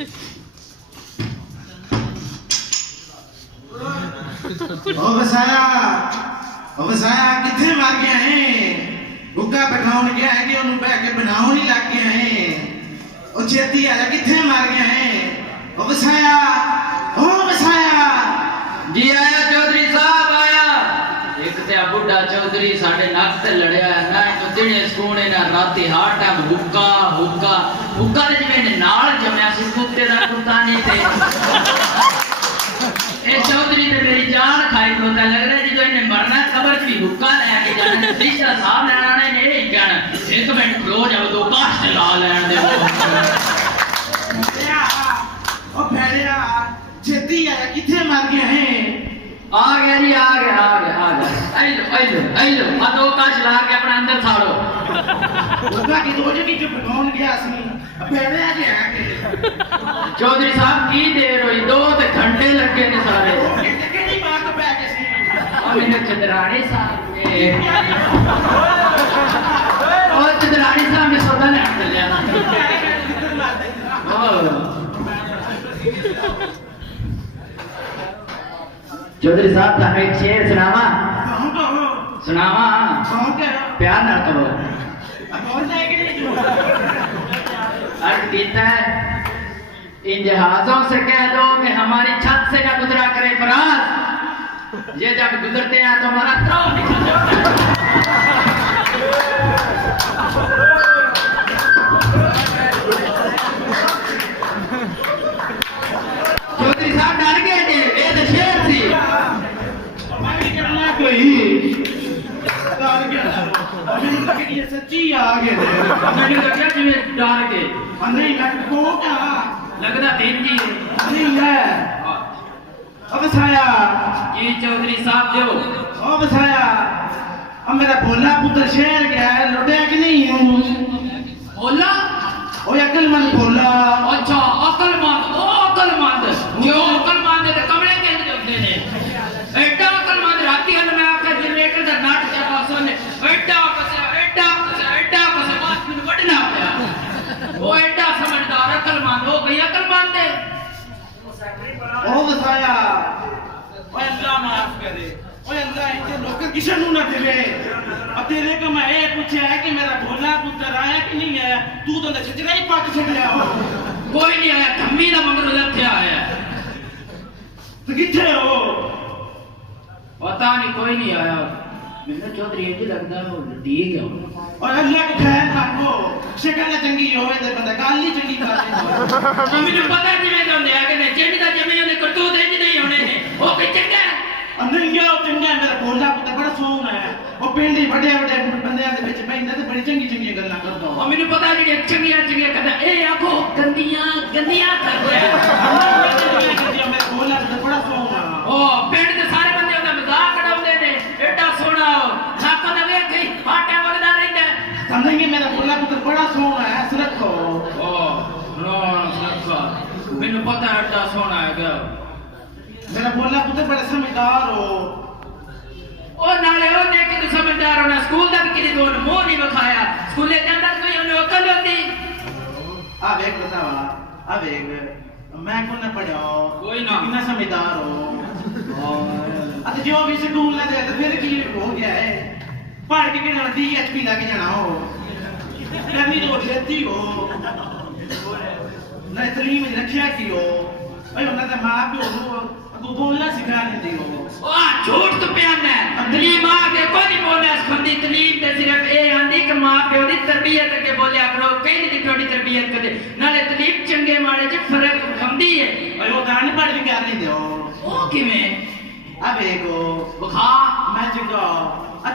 ओ वसाया किथे मर गया है? हुक्का बैठाउन गया है कि ओनू बह के बनाउन ही लग गया है? ओ छेती आ जा, किथे मर गया है? ओ वसाया जी आया चौधरी साहब आया। एक ते बुढ़ा चौधरी साडे नक ते लड़या ना तो दिने सोने ना राती हार टाइम हुक्का दे जिवें नाल जमया सी कुत्ते दा कुत्ता नहीं ते ए चौधरी ने मेरी जान खाई तो लग रहा है जो इन्हें मरना खबर भी हुक्का लेके जाना तीसरा साहब लेना ने नहीं कहना एक मिनट खलो जाओ दो काश ला लेन दे ओ भेड़िया छेती आ जा, किथे मर गया है? आ गया जी आ गया आई लो आ दो काश ला के अपना अंदर थाड़ो हुक्का की दो जगह जो बैठाउन गया सी भेड़िया जी आ गए। चौधरी साहब की देर हुई 2 घंटे लगे ने सारे केड़ी बात पे के सी मैंने चंद्राणी साहब और चंद्राणी साहब ने सौदा लेने चल जाना चौधरी साहब था एक शेर सुनावा प्यार ना करो अर्ज कीता है इन जहाजों से कह दो कि हमारी छत से ना गुजरा करे फराज ये जब गुजरते हैं तो हमारा त्राव निकल जाता है। चौधरी साहब डर गए थे ये तो शेर थी कोई डर गया ये सच्ची आ गए मैंने लगा जिਵੇਂ डर गए नहीं लग को क्या लगदा दिन जी नहीं है। अब साया जी चौधरी साहब जो ओ बसाया अब मेरा भोला पुत्र शहर गया है, लुटिया कि नहीं हूँ? बोला ओ अकलमंद भोला। अच्छा अकलमंद जो अकलमंद है कमरे के होते ने एडा अकलमंद राती हल में आके जनरेटर दा नाट चला सोने एडा कसे बात में वडना पया वो एडा समझदार अकलमंद हो गई अकलमंद है। ओ बसाया ओ अल्लाह माफ करे ओ अल्लाह इनके लोग किसी नु ना देवे। अब तेरे को मैं ये पूछा है कि मेरा भोला पुत्र आया कि नहीं आया? तू तो छजरा ही पक छड़या हो। कोई नहीं आया धम्मी दा मगर लथे आया तो किथे हो? पता नहीं कोई नहीं आया मैंने चौधरी ये लगदा है ठीक है और अल्लाह के खैर रखो शक्ल चंगी होवे ते बंदा गाल ही चंगी कर लेंदा। ਮੈਨੂੰ ਪਤਾ ਜਿਵੇਂ ਹੁੰਦੇ ਆ ਕਿ ਨੇ ਚੰਗੀ ਦਾ ਜਿਵੇਂ ਉਹਨੇ ਕਰਤੂਤ ਇੰਜ ਨਹੀਂ ਹੋਣੇ ਨੇ ਉਹ ਕਿ ਚੰਗਾ नहीं गया चंगा मेरा भोला पुत्र बड़ा सोहना है वो पिंड ही बड़े बंदियां दे विच बैठदा ते बड़ी चंगी गल्लां करदा। और मैंने पता नहीं चंगियां कहता ए आखो गंदियां करदे मेरा भोला पुत्र बड़ा सोहना ओ पिंड दे सारे बंदे ਉਹਦਾ मजाक उड़ाਉਂਦੇ ने एडा सोहना नक ना ਵੇਖ गई फाटा वगदा रहंदा समझेंगे मेरा भोला पुत्र बड़ा सोहना है सुरखो ओ नो सुरखो मैंने पता एडा सोहना है क्या मेरा भोला पुत्र बड़ा समझदार हो ओ नाले ओ ने कि समझदार होना स्कूल दा भी किसी दोन मुंह नहीं विखाया स्कूले जांदा कोई उन्हें अकल होती आ देख बतावा आ देख मैं को ना पढ़ो कोई ना कितना समझदार हो अच्छा जो भी स्कूल ना दे तो फिर की हो गया है पढ़ के कितना DHP लग जाना हो करनी तो खेती हो ना तलीम रखिया की हो भाई उन्हें तो माँ प्यो को बोलना सिखा देती हो ओ झूठ तो प्याना है तलीम आके कोई नहीं बोलना खंदी तलीम ते सिर्फ ए आंदी कि मां प्यो दी तरबियत के बोलिया करो कहीं दी थोड़ी तरबियत करे नाले तलीम चंगे माड़े च फर्क खंदी है और वो दान पढ़ भी कर नहीं दो ओ किवें अब एको बखा मैं जगो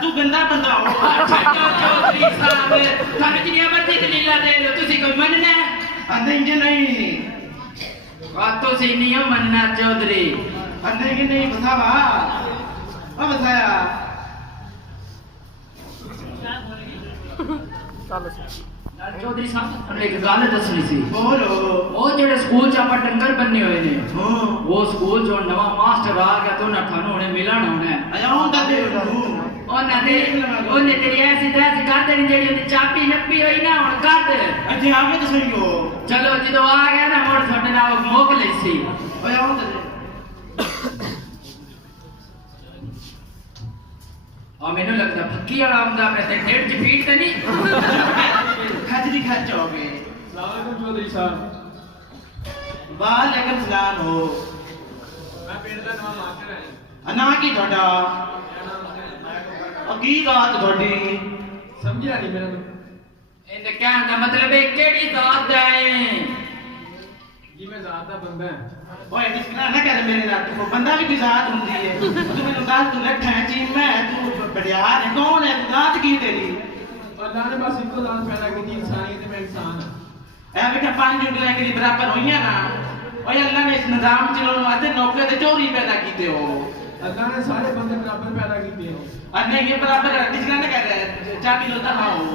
तू गंदा बंदा हो चौधरी साहब थाने जिन्नी मर्जी दलीला दे लो तुसी कोई मनना नहीं तो सी नहीं हो मनना चौधरी कि नहीं बतावा अब बताया चौधरी साहब एक गल दसनी सी बोलो वो जेड़े स्कूल च ਆਪਾਂ टंगर बनने हुए ने वो स्कूल जो नवा मास्टर आ गया तो ना थानू हुणे मिलन होना है आया हूं दा ਉਹਨੇ ਤੇਰੀ ਐਸੀ ਤੈਸੀ ਕਰ ਦੇਣੀ ਜਿਹੜੀ ਉਹਦੀ ਚਾਬੀ ਨੱਪੀ ਹੋਈ ਨਾ ਹੁਣ ਕੱਢ ਇੱਥੇ ਆ ਕੇ ਤਾਂ ਸਹੀ ਹੋ ਚਲੋ ਜਦੋਂ ਆ ਗਿਆ ਨਾ ਮੁੜ ਤੁਹਾਡੇ ਨਾਲ ਮੁੱਕ ਲਈ ਸੀ ਓਏ ਆਉਂ ਤੇ ਆ ਮੈਨੂੰ ਲੱਗਦਾ ਫੱਕੀ ਵਾਲਾ ਆਉਂਦਾ ਆਪਣੇ ਤੇ ਢੇਡ ਚ ਪੀੜ ਤੇ ਨਹੀਂ ਖੱਜਰੀ ਖੱਚ ਹੋ ਗਏ सलाम चौधरी साहब वालेकुम सलाम हो मैं पिंड का नाम मास्टर है ना की ਤੁਹਾਡਾ ਕੀ ਬਾਤ ਤੁਹਾਡੀ समझिया नहीं मेरा ਇਹਨੇ ਕਹਿਣ ਦਾ ਮਤਲਬ ਹੈ ਕਿਹੜੀ ਜ਼ਾਤ ਦਾ ਹੈ जी मैं ज़्यादा बंदा है ਓਏ ਕਿਸਨਾ ਨਾ ਕਰ ਮੇਰੇ ਨਾਲ ਤੂੰ ਬੰਦਾ ਵੀ ਕੋਈ ਜ਼ਾਤ ਹੁੰਦੀ ਹੈ ਤੂੰ ਮੈਨੂੰ ਦੱਸ ਤੂੰ ਲੱਠਾ ਹੈ ਚੀਮਾ ਹੈ ਤੂੰ ਬੜਿਆਰ ਹੈ ਕੌਣ ਹੈ ਤੂੰ ਜ਼ਾਤ ਕੀ ਤੇਰੀ अल्लाह ने बस इनको ज़ात पैदा की थी इंसानियत में इंसान है ਐ ਬੇਟਾ ਪੰਜ ਉਂਗਲਾਂ ਕਿਹਦੀ ਬਰਾਬਰ ਹੋਈਆਂ ਨਾ ਓਏ ਅੱਲਾ ਨੇ ਇਸ ਨਿਜ਼ਾਮ ਚ ਲੋਨ ਵਾਸਤੇ ਨੌਕਰ ਤੇ ਚੋਰੀ ਪੈਦਾ ਕੀਤੇ ਹੋ अल्लाह ने सारे बंदे बराबर पैदा किए हैं और नहीं ये बराबर किसना ने कह रहा है चाबी लो हाँ हो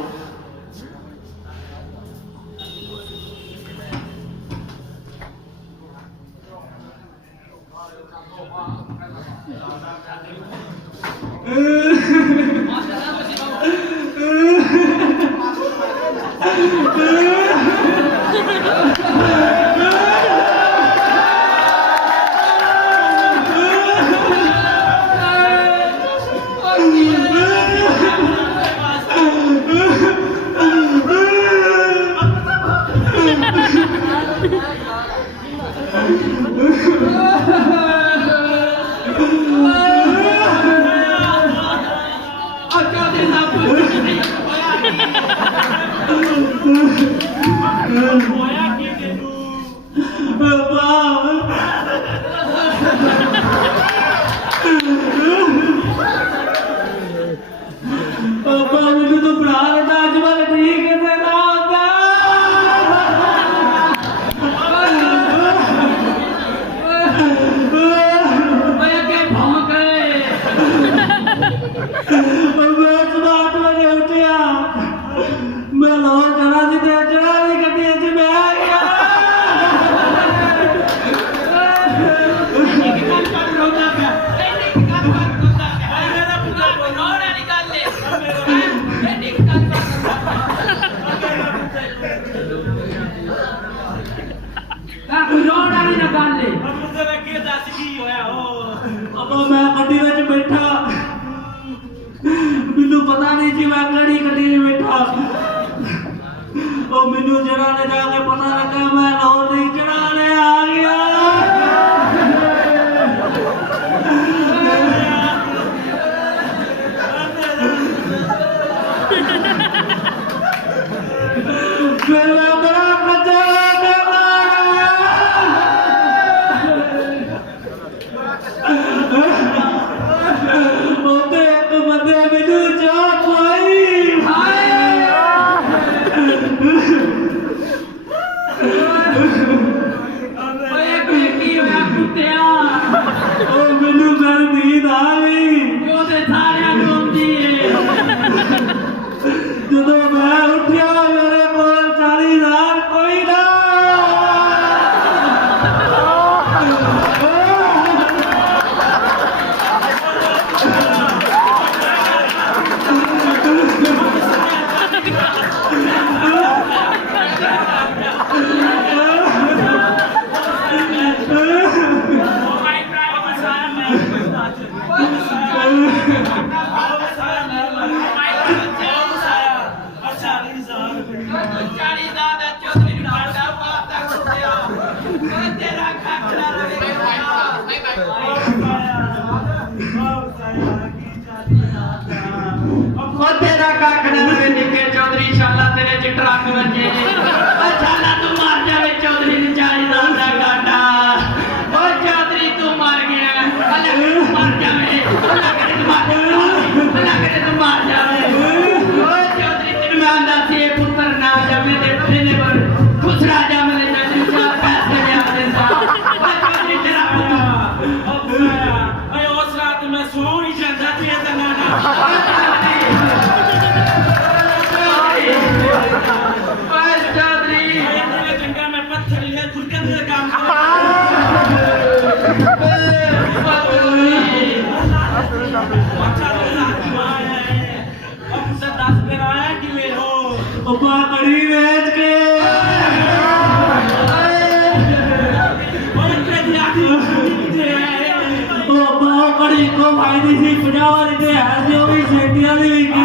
ਦੀ ਸੀ 50 ਵਾਲੀ ਤੇ ਹੈ ਸੀ ਉਹ ਵੀ ਸੈਂਟੀਆਂ ਦੀ ਵਿਕੀ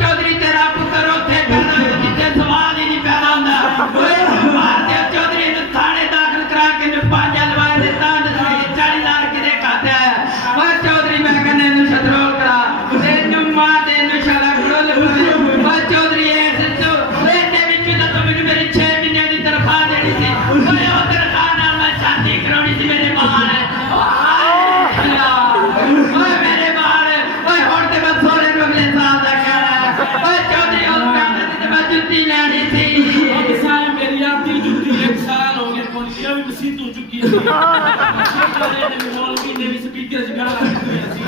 चौधरी तेरा पुत्र उत्थे पैदा जिथे सवाल ही नहीं पैदा होंदा मार दे चौधरी नु थाने दाखिल करा के नु 5 लवाए दे तां 40 लाख किदे खाते है ओए चौधरी मैं कहने नु शत्रोल करा तेनु मां दे नु शाला करोल ओए चौधरी ऐसे तो एने विच तो मैनू मेरी 6 महीने दी तनख्वाह देनी सी ओए ओ तनख्वाह नाल मैं शादी कराउणी सी मेरे बाल ओए मेरे बाल ओए हुण ते मैं सोरे नु अगले साल दा ओए चौधरी उस पैसे दी ते मैं जुत्ती लैनी सी अब साहब मेरी आपकी जुटी 1 साल हो गया कोनिया भी मसीह हो चुकी है मौलवी ने भी स्पीकर से गाना हुई थी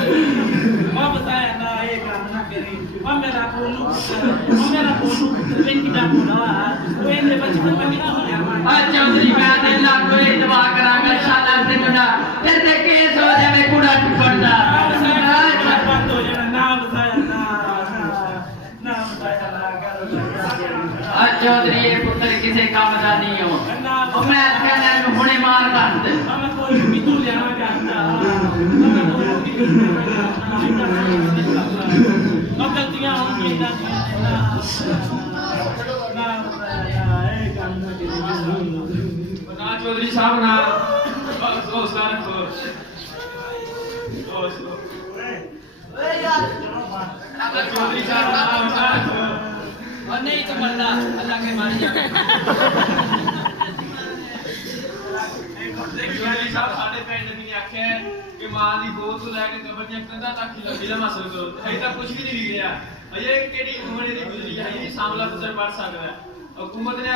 अब बताया ना ये काम ना करी अब मेरा बोलू बेटी का बोला वो इन्हें बचपन में कितना हो गया ओए चौधरी मैं ते अल्लाह को ये दुआ करांगा इंशाअल्लाह ते नुना तेरे केस हो जावे कूड़ा टुकड़ा बंद हो जाना ना बताया ना बताया ना चौधरी ये पुत्र किसी काम का नहीं हो मैं कहना हुणे मार कर दे मैं कोई भी तू लेना चाहता अब गलतियां होंगी ना चौधरी साहब ना हौसला रखो चौधरी साहब ना हौसला रखो और नहीं तो मरना अल्लाह के मारे जावे चौधरी साहब साढ़े पिंड ने आख्या कि मां दी गोद तो लेके कबर दी कंधा तक ही इलम हासिल करो अजे तक कुछ भी नहीं लिखिया अजे केड़ी उम्र दी गुजरी है ये सामला गुजर पढ़ सकदा है हुकूमत ने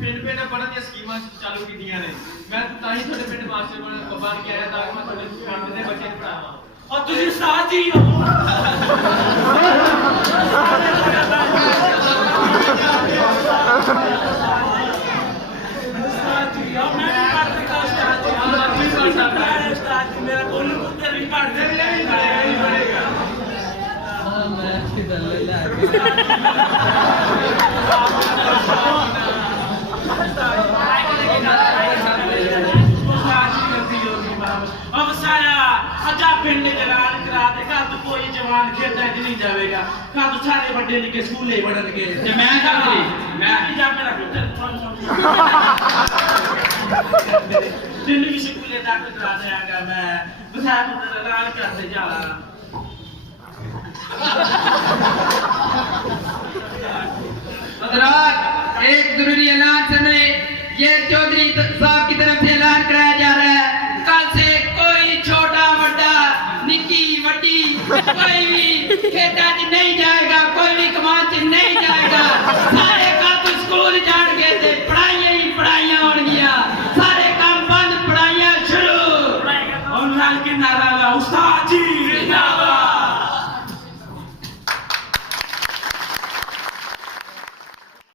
पिंड पढ़न दी स्कीमां चालू कीतियां ने मैं ताही थोड़े पिंड मास्टर बन के आया ताकि मैं थोड़े पिंड दे बच्चे ਨੂੰ पढ़ावां और तुझे साथ ही हो मेरा कोलू पुत्र भी पढ़ अब सारा अजा पिंड ऐलान करा दे का तो कोई जवान खेता च नहीं जाएगा का तो सारे बड़े निके स्कूले पढ़नगे ते मैं चौधरी मैं जा मेरा पुत्र दिन भी स्कूले दाखिल करा देगा मैं बता पुत्र ऐलान करते जा हजरात एक जरूरी ऐलान सुने ये चौधरी साहब की तरफ से ऐलान कराया जा रहा है कल से कोई छोटा बड़ा निक्की वड्डी कोई भी खेता च नहीं जाएगा कोई भी कमान च नहीं जाएगा सारे काम तो स्कूल जान के ते पढ़ाइयां ही पढ़ाइयां होणगियां सारे काम बंद पढ़ाइयां शुरू और लाल के नारा ला उस्ताद जी